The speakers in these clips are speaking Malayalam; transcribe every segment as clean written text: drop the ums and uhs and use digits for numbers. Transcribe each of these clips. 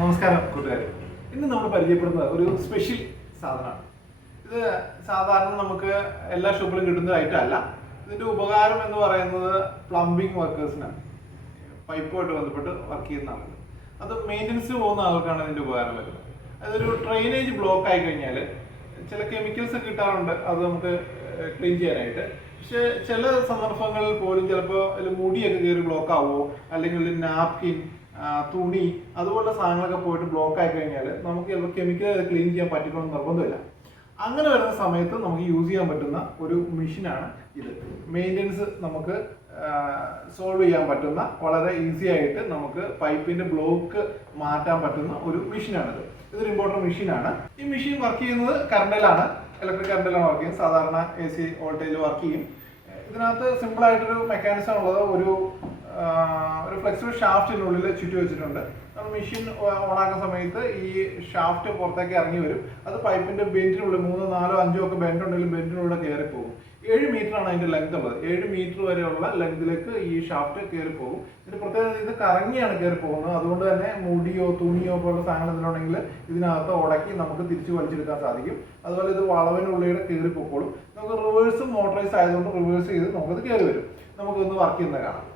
നമസ്കാരം കൂട്ടുകാരെ. ഇന്ന് നമ്മൾ പരിചയപ്പെടുന്നത് ഒരു സ്പെഷ്യൽ സാധനമാണ്. ഇത് സാധാരണ നമുക്ക് എല്ലാ ഷോപ്പിലും കിട്ടുന്ന ഐറ്റം അല്ല. ഇതിന്റെ ഉപകാരം എന്ന് പറയുന്നത് പ്ലംബിംഗ് വർക്കേഴ്സിനാണ്, പൈപ്പുമായിട്ട് ബന്ധപ്പെട്ട് വർക്ക് ചെയ്യുന്ന ആളുകൾ. അത് മെയിൻ്റനൻസിന് പോകുന്ന ആൾക്കാണ് ഇതിന്റെ ഉപകാരം വരുന്നത്. അതൊരു ഡ്രെയിനേജ് ബ്ലോക്ക് ആയി കഴിഞ്ഞാൽ ചില കെമിക്കൽസ് കിട്ടാറുണ്ട്, അത് നമുക്ക് ക്ലീൻ ചെയ്യാനായിട്ട്. പക്ഷെ ചില സന്ദർഭങ്ങളിൽ പോലും ചിലപ്പോൾ അതിൽ മുടിയൊക്കെ കയറി ബ്ലോക്ക് ആവുമോ, അല്ലെങ്കിൽ നാപ്കിൻ, തുണി അതുപോലുള്ള സാധനങ്ങളൊക്കെ പോയിട്ട് ബ്ലോക്ക് ആയി കഴിഞ്ഞാൽ നമുക്ക് ചിലപ്പോൾ കെമിക്കൽ ക്ലീൻ ചെയ്യാൻ പറ്റിക്കണമെന്ന് നിർബന്ധമില്ല. അങ്ങനെ വരുന്ന സമയത്ത് നമുക്ക് യൂസ് ചെയ്യാൻ പറ്റുന്ന ഒരു മെഷീനാണ് ഇത്. മെയിൻ്റനൻസ് നമുക്ക് സോൾവ് ചെയ്യാൻ പറ്റുന്ന, വളരെ ഈസി ആയിട്ട് നമുക്ക് പൈപ്പിന്റെ ബ്ലോക്ക് മാറ്റാൻ പറ്റുന്ന ഒരു മെഷീനാണിത്. ഇതൊരു ഇമ്പോർട്ടൻറ്റ് മെഷീനാണ്. ഈ മെഷീൻ വർക്ക് ചെയ്യുന്നത് കറണ്ടിലാണ്, ഇലക്ട്രിക് കറണ്ടിലാണ് വർക്ക് ചെയ്യുന്നത്. സാധാരണ AC വോൾട്ടേജിൽ വർക്ക് ചെയ്യും. ഇതിനകത്ത് സിമ്പിൾ ആയിട്ടൊരു മെക്കാനിസം ഉള്ളത്, ഒരു ഫ്ലെക്സിബിൾ ഷാഫ്റ്റിനുള്ളിൽ ചുറ്റി വെച്ചിട്ടുണ്ട്. നമ്മൾ മെഷീൻ ഓണാക്കുന്ന സമയത്ത് ഈ ഷാഫ്റ്റ് പുറത്തേക്ക് ഇറങ്ങി വരും. അത് പൈപ്പിന്റെ ബെൻഡിനുള്ളിൽ 3, 4, 5 ഒക്കെ ബെൻഡ് ഉണ്ടെങ്കിൽ ബെൻഡിനുള്ളിൽ കയറി പോകും. 7 മീറ്ററാണ് അതിന്റെ ലെങ്ത് ഉള്ളത്. 7 മീറ്റർ വരെയുള്ള ലെങ്തിലേക്ക് ഈ ഷാഫ്റ്റ് കയറി പോകും. ഇതിന്റെ പ്രത്യേകത ഇത് കറങ്ങിയാണ് കയറി പോകുന്നത്. അതുകൊണ്ട് തന്നെ മുടിയോ തുണിയോ പോലുള്ള സാധനങ്ങൾ ഇതിലുണ്ടെങ്കിൽ ഇതിനകത്ത് ഉടക്കി നമുക്ക് തിരിച്ച് വലിച്ചെടുക്കാൻ സാധിക്കും. അതുപോലെ ഇത് വളവിനുള്ളിൽ കയറി പൊക്കോളും. നമുക്ക് റിവേഴ്സ് മോട്ടറൈസ് ആയതുകൊണ്ട് റിവേഴ്സ് ചെയ്ത് നമുക്കത് കയറി വരും. നമുക്കൊന്ന് വർക്ക് ചെയ്യുന്നത് കാണാം.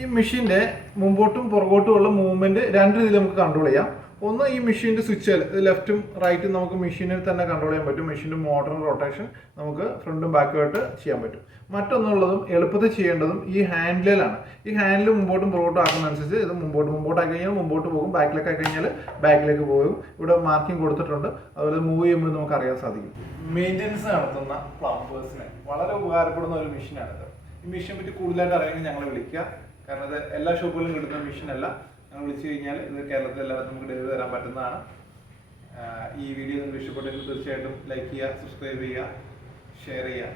ഈ മെഷീൻ്റെ മുമ്പോട്ടും പുറകോട്ടുമുള്ള മൂവ്മെന്റ് രണ്ട് രീതിയിൽ നമുക്ക് കൺട്രോൾ ചെയ്യാം. ഒന്ന്, ഈ മെഷീൻ്റെ സ്വിച്ചുകൾ ലെഫ്റ്റും റൈറ്റും നമുക്ക് മെഷീനിൽ തന്നെ കൺട്രോൾ ചെയ്യാൻ പറ്റും. മെഷീൻ്റെ മോട്ടർ റൊട്ടേഷൻ നമുക്ക് ഫ്രണ്ടും ബാക്കുമായിട്ട് ചെയ്യാൻ പറ്റും. മറ്റൊന്നുള്ളതും എളുപ്പത്തിൽ ചെയ്യേണ്ടതും ഈ ഹാൻഡിലാണ്. ഈ ഹാൻഡിൽ മുമ്പോട്ടും പുറകോട്ടും ആക്കുന്നതനുസരിച്ച് ഇത് മുമ്പോട്ടാക്കി കഴിഞ്ഞാൽ മുമ്പോട്ട് പോകും, ബാക്കിലേക്ക് ആക്കി കഴിഞ്ഞാൽ ബാക്കിലേക്ക് പോകും. ഇവിടെ മാർക്കിംഗ് കൊടുത്തിട്ടുണ്ട്. അതുപോലെ മൂവ് ചെയ്യുമ്പോൾ നമുക്ക് അറിയാൻ സാധിക്കും. മെയിൻ്റനൻസ് നടത്തുന്ന പ്ലംബേഴ്സിന് വളരെ ഉപകാരപ്പെടുന്ന ഒരു മെഷീനാണിത്. ഈ മെഷീനെ പറ്റി കൂടുതലായിട്ട് അറിയാമെങ്കിൽ ഞങ്ങളെ വിളിക്കുക. കാരണം ഇത് എല്ലാ ഷോപ്പുകളിലും കിട്ടുന്ന മെഷീനല്ല. ഞങ്ങൾ വിളിച്ചു കഴിഞ്ഞാൽ ഇത് കേരളത്തിൽ എല്ലാവർക്കും നമുക്ക് ഡെലിവറി തരാൻ പറ്റുന്നതാണ്. ഈ വീഡിയോ നിങ്ങൾക്ക് ഇഷ്ടപ്പെട്ടെങ്കിൽ തീർച്ചയായിട്ടും ലൈക്ക് ചെയ്യുക, സബ്സ്ക്രൈബ് ചെയ്യുക, ഷെയർ ചെയ്യുക.